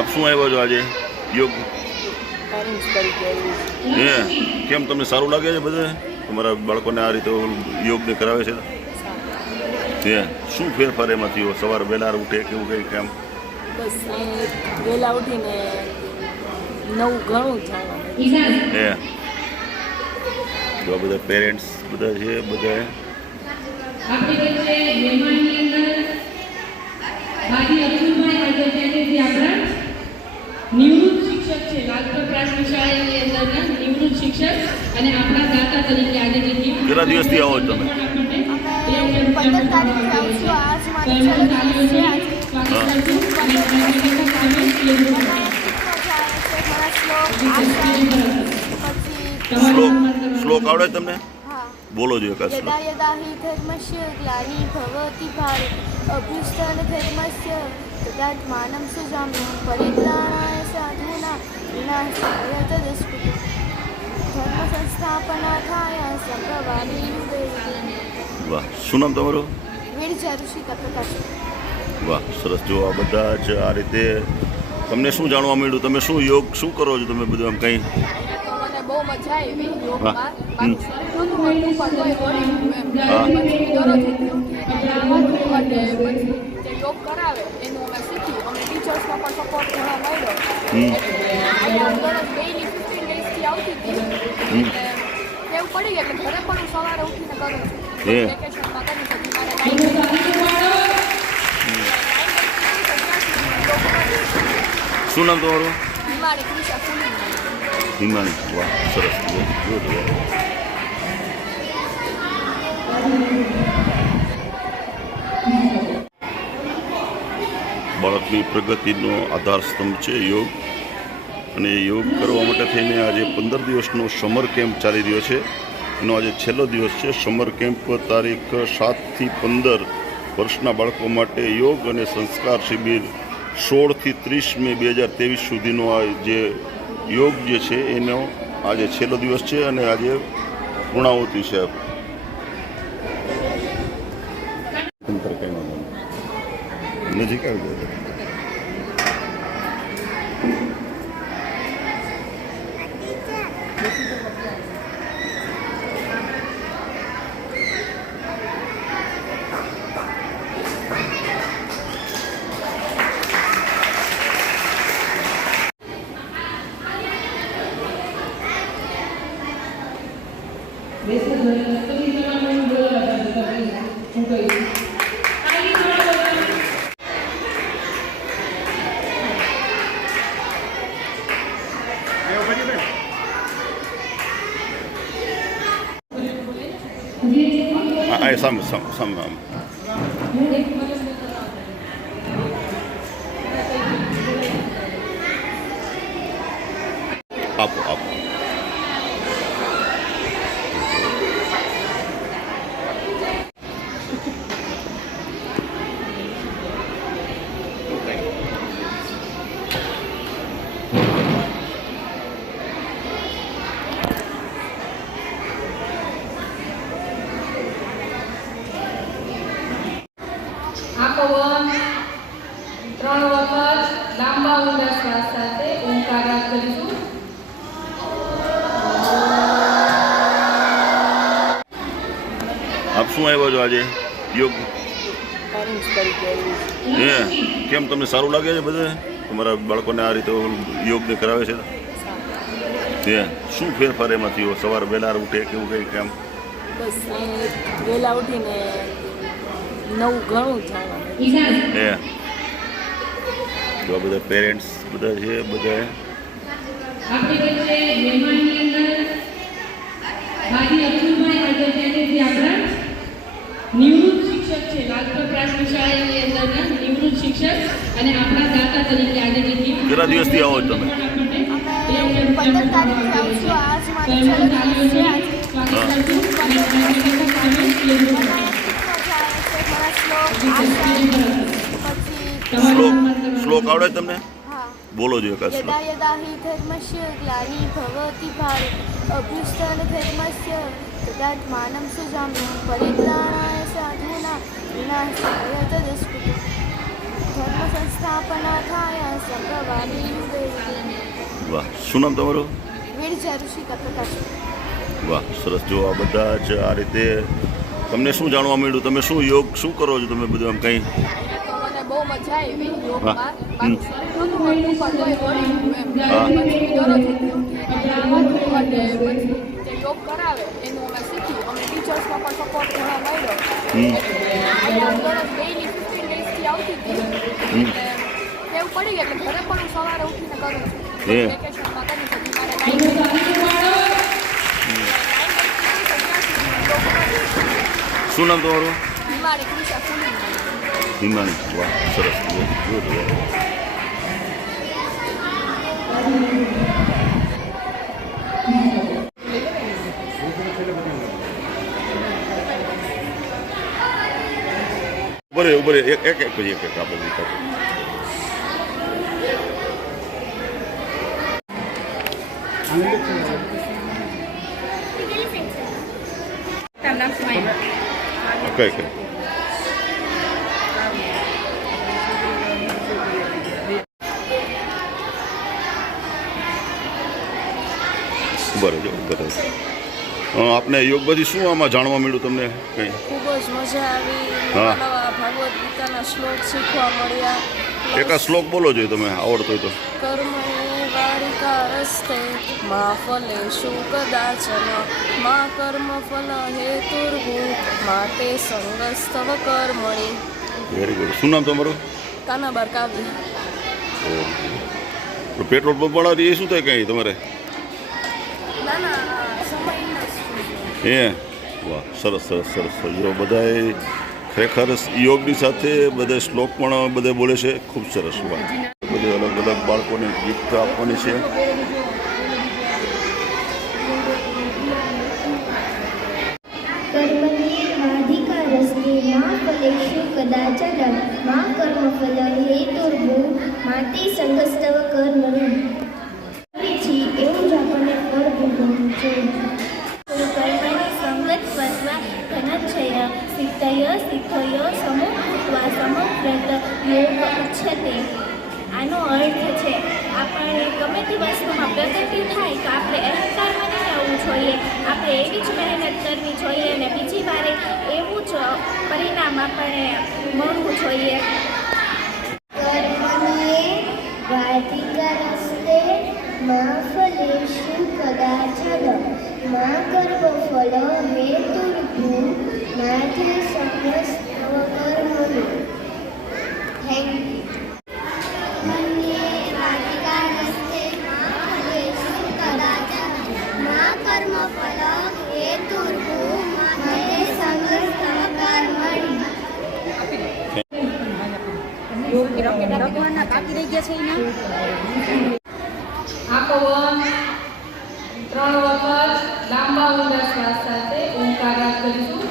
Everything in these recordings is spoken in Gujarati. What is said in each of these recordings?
આપ શું આવ્યો છો આજે યોગ? કેમ તમને સારું લાગે છે બધે? તમારા બાળકોને આ રીતે યોગને કરાવે છે? શું ફેરફાર એમાં થયો? સવારે વહેલા ઉઠે કેવું કંઈ કામ? બસ વહેલા ઉઠીને નવું ઘણું જાણવા. જો બધા પેરેન્ટ્સ બધા છે, બધા નિવૃત્ત શિક્ષક છે લાલપુર પ્રાથમિક શાળાની અંદરના નિવૃત્ત શિક્ષક અને આપણા દાતા તરીકે આજે જે કેટલા દિવસથી આવો છો તમે? 15 તારીખે આવશું. આજ મારી છેલ્લો દિવસ છે. શ્લોક આવડે તમને? બોલો જો એક યદા યદા હિ ધર્મસ્ય ગ્લાનિ ભવતિ ભારત અભ્યુત્થાન ધર્મસ્ય તદાત્માनं સૃજામ્યહં પરિત્રાણાય સાધૂનાં વિનાશાય તદસ્તુતે ધર્મ સંસ્થાપનાર્થાય સંભવામિ યુગે. વાહ, શું નામ તમારું? વીરજા ઋષિ પ્રકાશ. વાહ, સરસ. જો આ બધા જ આ રીતે તમને શું જાણવા મળ્યું? તમે શું યોગ શું કરો છો તમે બધું? આમ કંઈ મને બહુ મજા આવી યોગમાં. હા. યોગ કરાવે એનું અમે શીખ્યું. અમે ટીચર્સનો પણ સપોર્ટ ઘણો મળ્યો. ડેઈલી 15 ડેઝથી આવતી હતી. એવું પડી ગયા કે ઘરે પણ હું સવારે ઉઠીને કરું છું. વેકેશનમાં કરી શકું. મારે શું નામ તમારું? હિમાણી ક્રિશા ફૂલી. હિમાની. વાહ, સરસ. બાળકની પ્રગતિનો આધાર સ્તંભ છે યોગ, અને યોગ કરવા માટે થઈને આજે 15 દિવસનો સમર કેમ્પ ચાલી રહ્યો છે. એનો આજે છેલ્લો દિવસ છે. સમર કેમ્પ તારીખ 7 થી 15 વર્ષના બાળકો માટે યોગ અને સંસ્કાર શિબિર 16 થી 30 મે 2023 સુધીનો આ જે યોગ જે છે એનો આજે છેલ્લો દિવસ છે અને આજે પૂર્ણાહુતિ છે. નજીક આવી જાય. સામે આપો. આ પવન 3 વખત લાંબા ઊંડા શ્વાસ સાથે ઓમકાર કરીશું. આપ શું આવ્યો છો આજે યોગ? કેમ તમને સારું લાગે છે બધે? તમારા બાળકોને આ રીતે યોગને કરાવે છે? શું ફેરફાર એમાં થયો? સવારે વહેલા ઉઠે કેવું કંઈ કામ? બસ વહેલા ઉઠીને નવું ઘણું જાણવા. જો બધા પેરેન્ટ્સ બધા છે, બધા આપણી વચ્ચે મહેમાનની અંદર માજી અબ્દુલભાઈ આદિત્યને જે આપણા નિવૃત્ત શિક્ષક છે લાલપુર પ્રાથમિક શાળાની અંદરના નિવૃત્ત શિક્ષક અને આપણા દાતા તરીકે આજે જે કેટલા દિવસથી આવો છો તમે? 15 તારીખે આવશું. આજ મારી છેલ્લો દિવસ છે. શ્લોક આવડે તમને? બોલો જો એક યદા યદા હિ ધર્મસ્ય ગ્લાનિ ભવતિ ભારત અભ્યુત્થાન ધર્મસ્ય તદાત્માनं સૃજામ્યહં પરિત્રાણાય સાધૂનાં વિનાશાય તદસ્તુતે ધર્મ સંસ્થાપનાથાય સંભવામી યુગે યુગે. વાહ, શું નામ તમારું? વિરજા ઋષિકા પ્રકાશ. વાહ, સરસ. જો આ બધા જ આ રીતે તમને શું જાણવા મળ્યું? તમે શું યોગ શું કરો છો તમે બધું આમ કંઈ? તો મને બહુ મજા આવી યોગમાં. હા. બાકી શરીર નહોતું મળતું પણ તોય વળી ગયું એમ. હા. પછી દરરોજ ઉઠીને અને પછી જે યોગ કરાવે એનું અમે શીખ્યું. અમે ટીચર્સમાં પણ સપોર્ટ ઘણો મળ્યો. અઢાર વર્ષ ડેઈલી 15 ડેઝથી આવતી હતી. એટલે એવું પડી ગયું એટલે ઘરે પણ હું સવારે ઉઠીને કરું છું. હે. વેકેશનમાં કરી શકું. મારે શું નામ તમારું? બીમારી કૃષા ફૂલી. હિમાની. વાહ, સરસ. ગુડ. ઉભરે એક પછી એક આપણે કઈ બરાબર. આપને યોગ બધી શું આમાં જાણવા મળ્યું તમને કંઈ? ખૂબ જ મજા આવી. હા. નવા ભગવદ્ ગીતાના શ્લોક શીખવા મળ્યા. એકા શ્લોક બોલો જોઈએ તમે આવડતો હોય તો. કર્મણે વારિકા રસ્તે મા ફલેષુ કદાચન મા કર્મ ફલ હેતુર્ભુ માતે સંગસ્તવ કર્મણિ. Very good. શું નામ તમારું? કાનાબાર કાવ્ય. પેટ્રોલ પંપ વાળા એ શું થાય કંઈ તમારે? ના ના સમય ઇન્ડસ્ટ્રી. એ વાહ, સરસ સરસ સરસ. જો બધાએ ખરેખર યોગની સાથે બધા શ્લોક પણ બધે બોલે છે. ખૂબ સરસ. વાહ, બધે અલગ અલગ બાળકોને ગિફ્ટ આપવાની છે. कर्मण्येवाधिकारस्ते मा फलेषु कदाचन मा कर्मफल हेतुर्भु माते संगस्तव કર્મણિ. પછી એવું જ આપણને ફળ ભોગવવું જોઈએ. કર્મની સંગત પત્વા ધનચ્છય સિદ્ધય સિદ્ધય સમુક્ત્વા સમુક્ત યોગ ઉચ્યતે. આનો અર્થ છે આપણે ગમે તે વસ્તુમાં પ્રગતિ થાય તો આપણે અહંકારમાં નહીં આવવું જોઈએ. આપણે એવી જ મહેનત કરવી જોઈએ અને બીજી વારે એવું જ પરિણામ આપણે મળવું જોઈએ. કર્મણ્યે વાધિકારસ્તે મા ફલેષુ કદાચન મા કર્મફલ હેતુર્ભુ માતે સંગસ્તવ કર્મણિ. Thank you. આ પવન 3 વખત લાંબા ઊંડા શ્વાસ સાથે ઓમકાર કરીશું.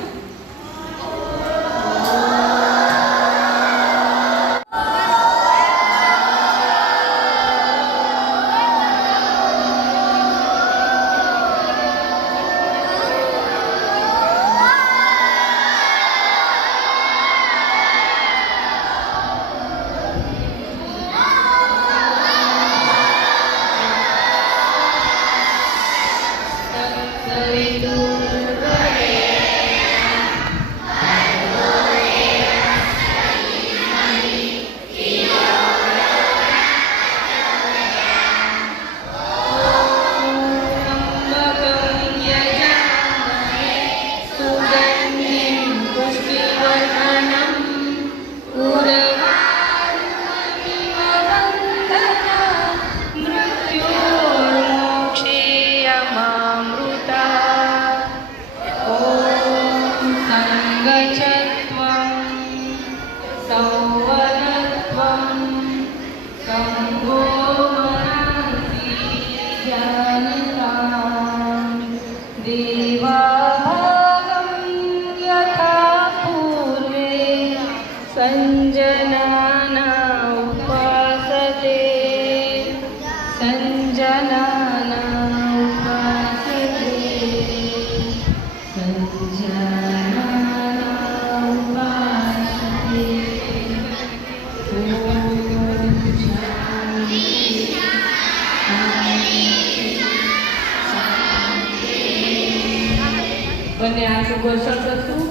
આંખ ઉપર સરસતું,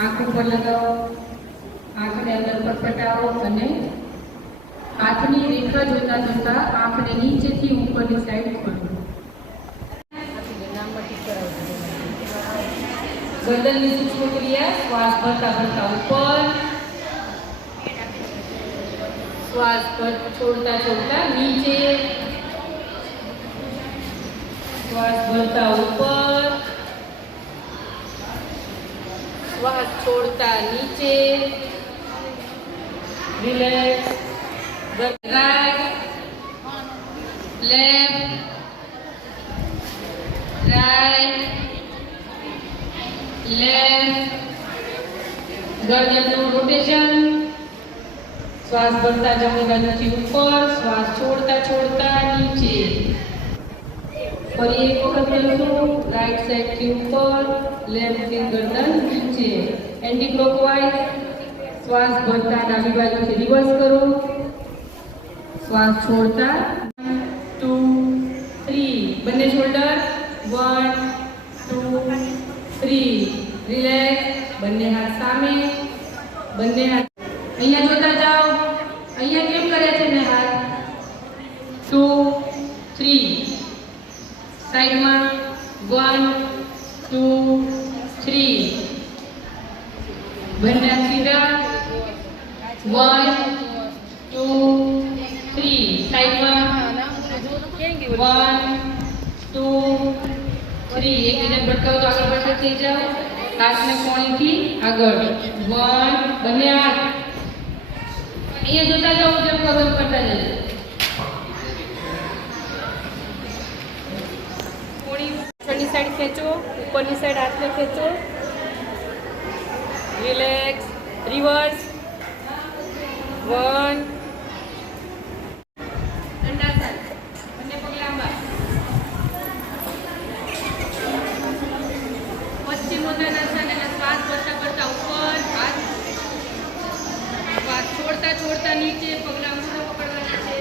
આંખ ઉપર લગાવો, આંખને અંદર પર ફટાવો અને હાથની રેખા જોતા જોતા આંખને નીચેથી ઉપરની સાઈડ ખોલો. ગરદનની સૂક્ષ્મ ક્રિયા, શ્વાસ ભરતા ભરતા ઉપર, શ્વાસ છોડતા છોડતા નીચે, શ્વાસ ભરતા ઉપર, શ્વાસ છોડતા નીચે. Relax. Right, left, right, left. ગરદનનું રોટેશન. શ્વાસ ભરતા જમણી બાજુથી ઉપર, શ્વાસ છોડતા છોડતા નીચે. ફરી એક વખત કરીશું. રાઈટ સાઈડથી ઉપર, લેફ્ટથી ગરદન નીચે. Anti clockwise. શ્વાસ ભરતા ડાબી બાજુથી રિવર્સ કરો. શ્વાસ છોડતા 1 2 3. બંને શોલ્ડર 1 2 3. રિલેક્સ. બંને હાથ સામે, બંને હાથ અહીંયા જોતા જાઓ. અહીંયા કેમ કરે છે ને હાથ? 2 3. સાઈડમાં 1 2 3. બંને હાથ સીધા 1 2 3. સાઈડમાં 1 2 3. એકબીજાને ભટકાવો તો આગળ પાછળ થઈ જાઓ. હાથને કોણીથી આગળ 1. બંને હાથ અહીંયા જોતા જાઓ. જેમ કરો કરતા જજો. કોણી પાછળની સાઈડ ખેંચો, ઉપરની સાઈડ હાથને ખેંચો. રિલેક્સ. રિવર્સ 1. દંડાસન. બંને પગ લાંબા. પશ્ચિમોત્તાનાસન અને શ્વાસ ભરતા ભરતા ઉપર, હાથ શ્વાસ છોડતા છોડતા નીચે. પગલા મૂળો પકડવાના છે.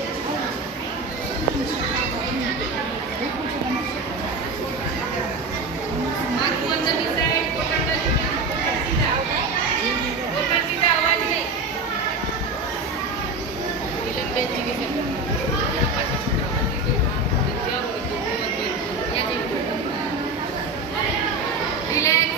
માથું અંદરની સાઈડ, કોટણ બાજુ સીધા અવાજ નહીં. રિલેક્સ.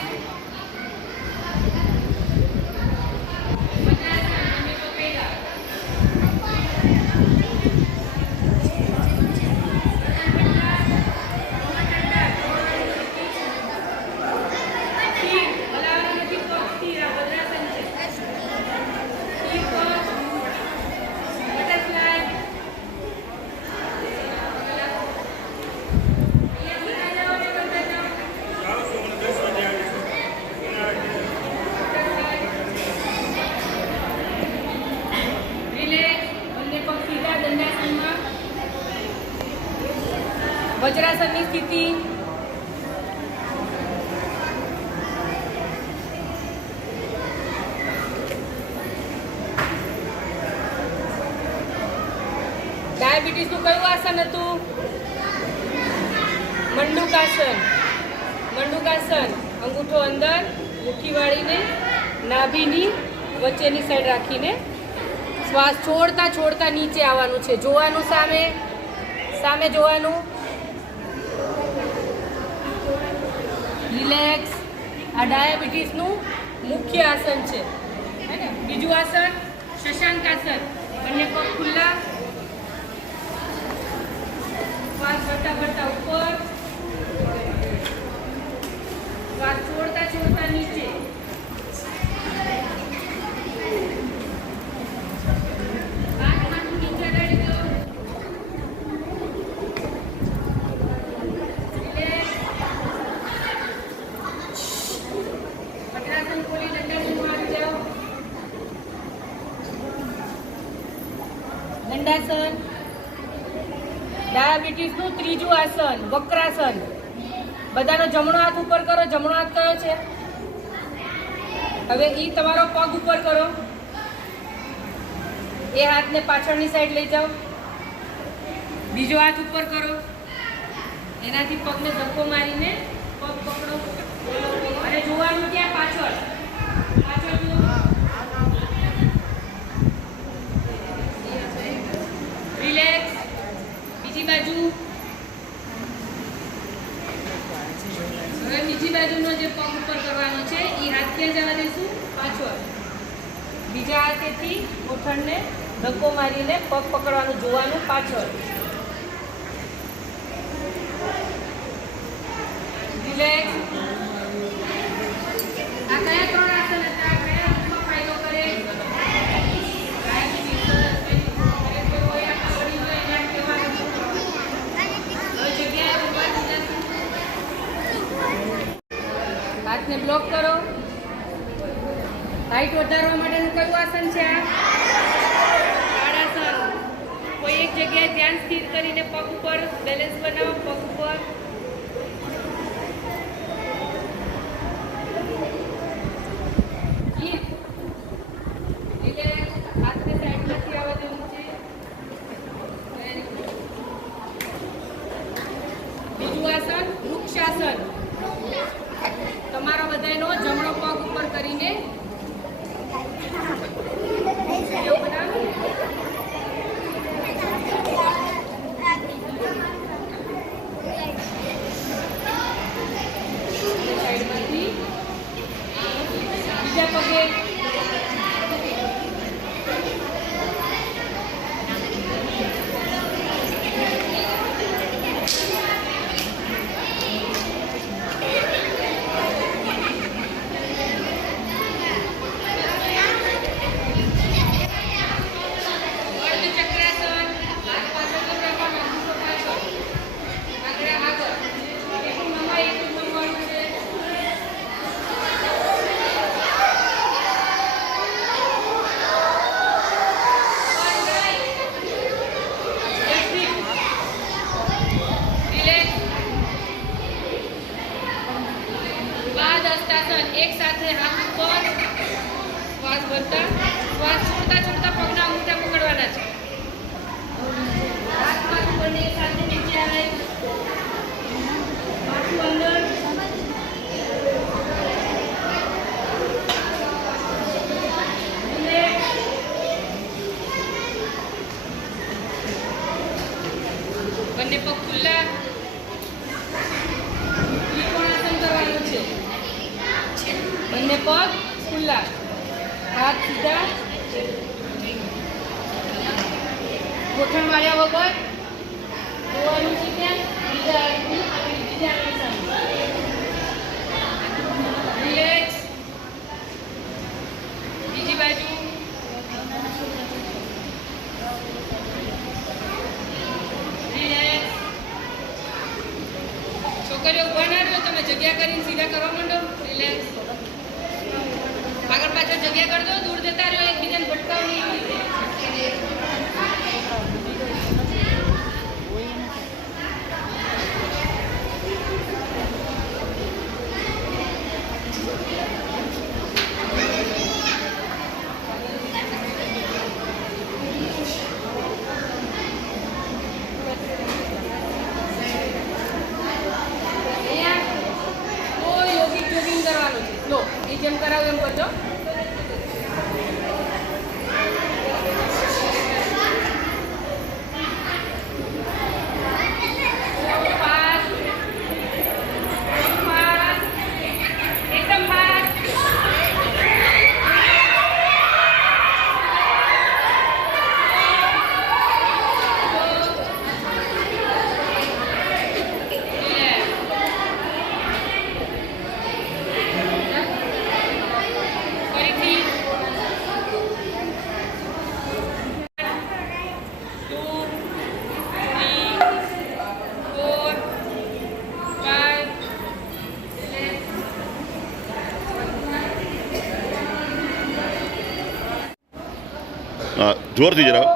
વજ્રાસનની સ્થિતિ. ડાયાબિટીસનું કયું આસન હતું? મંડુકાસન. મંડુકાસન. અંગૂઠો અંદર, મુઠ્ઠી વાળીને નાભીની વચ્ચેની સાઈડ રાખીને શ્વાસ છોડતા છોડતા નીચે આવવાનું છે. જોવાનું સામે, સામે જોવાનું. રિલેક્સ. આ ડાયાબિટીસનું મુખ્ય આસન છે. હે ને? બીજું આસન શશાંકાસન. બંને પગ ખુલ્લા, શ્વાસ ભરતા ભરતા ઉપર, શ્વાસ છોડતા છોડતા નીચે. દંડાસન. ડાયાબિટીસનું ત્રીજું આસન વક્રાસન. બધાનો જમણો હાથ ઉપર કરો. જમણો હાથ કયો છે? હવે એ તમારો પગ ઉપર કરો. એ હાથને પાછળની સાઈડ લઈ જાઓ. બીજો હાથ ઉપર કરો. એનાથી પગને ધક્કો મારીને પગ પકડો. જમણો જે પગ ઉપર કરવાનો છે એ હાથ ક્યાં જવા દઈશું? પાછળ. બીજા હાથેથી ગોઠણને ધક્કો મારીને પગ પકડવાનું, જોવાનું પાછળ. રિલેક્સ. આ કયા 3 આસન હતા? કયા રૂપમાં ફાયદો કરે? હાથને બ્લોક કરો. હાઈટ વધારવા માટેનું કયું આસન છે આ? તાડાસન. કોઈ એક જગ્યાએ ધ્યાન સ્થિર કરીને પગ ઉપર બેલેન્સ બનાવો, પગ ઉપર. હાથને સાઈડમાંથી આવવા દેવું છે. બીજું આસન વૃક્ષાસન. તમારો બધાનો જમણો પગ ઉપર કરીને સાઈડમાંથી બીજા પગે એક સાથે હાથ ઉપર, શ્વાસ ભરતા, શ્વાસ છોડતા છોડતા પગના અંગૂઠા પકડવાના છે. હાથ માથું બંને સાથે નીચે આવે, માથું અંદર. બંને પગ ખુલ્લા. ત્રિકોણાસન કરવાનું છે. બંને પગ ખુલ્લા, હાથ સીધા, ગોઠણ માર્યા વગર જોવાનું છે. ત્યાં બીજા રિલેક્સ. બીજી બાજુ રિલેક્સ. છોકરીઓ ઉભા ના રહ્યો, તમે જગ્યા કરીને સીધા કરવા માંડો. રિલેક્સ. આગળ પાછળ જગ્યા કરી દો, દૂર જતા રહ્યો, એકબીજાને ભટકાવ નહીં. જેમ કરાવું એમ કરજો. એકદમ ફાસ્ટ. હા, જોરથી જરા.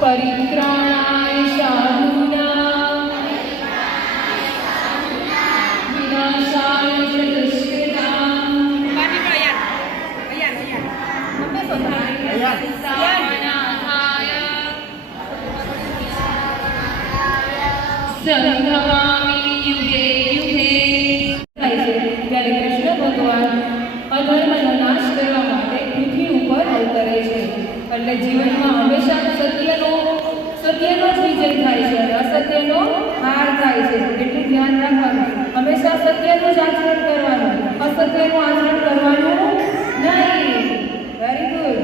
परित्राणाय साधूनां विनाशाय च दुष्कृतां संभवामि युगे युगे અને જીવનમાં હંમેશા સત્યનો જ વિજય થાય છે અને અસત્યનો હાર થાય છે. એટલું ધ્યાન રાખવાનું, હંમેશા સત્યનું જ આચરણ કરવાનું, અસત્યનું આચરણ કરવાનું નહીં. Very good.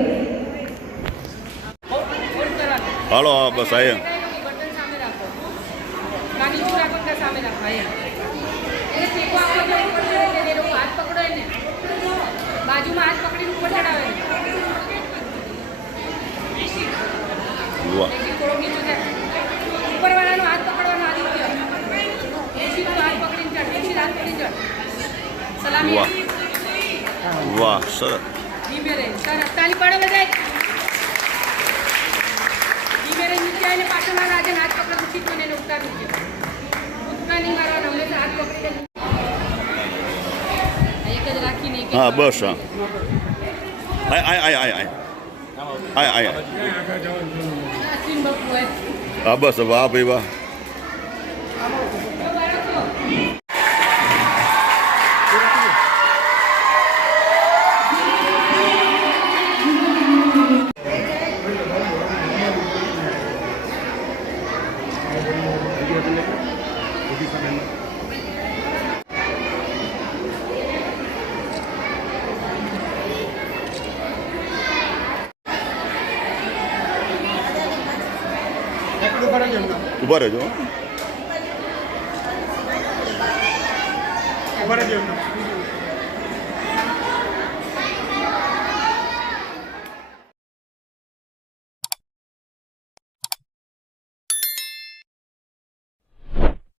હાલો હા બસ આયા બટન સામે રાખો, નાની છોકરા પગના સામે રાખો. અહીંયા એને ટેકો આપવા જવું પડશે કે એ લોકો હાથ પકડો એને બાજુમાં હાથ પકડીને ઉપર ચડાવે. વાહ થોડો નીચો થાય, ઉપરવાળાનો હાથ પકડવાનો. આદિત્ય એસીનો હાથ પકડીને ચડ, એસી હાથ પકડીને ચડ. સલામી વાહ વાહ સરસ ધીમે રહે. સરસ, તાલી પાડો બધા. ધીમે રહે, નીચે આવીને પાછળના રાજે હાથ પકડો, ઉઠી કોને એને ઉતારી દો. ઉઠવા નહીં મારવાનો, હંમેશા હાથ પકડીને એક જ રાખીને એક જ હા બસ હા આય આય આય આય આય આય આય અશ્વિન બાપુ હોય. હા બસ વાહ ભાઈ વાહ ઉભા રહેજો ઉભા રહેજો.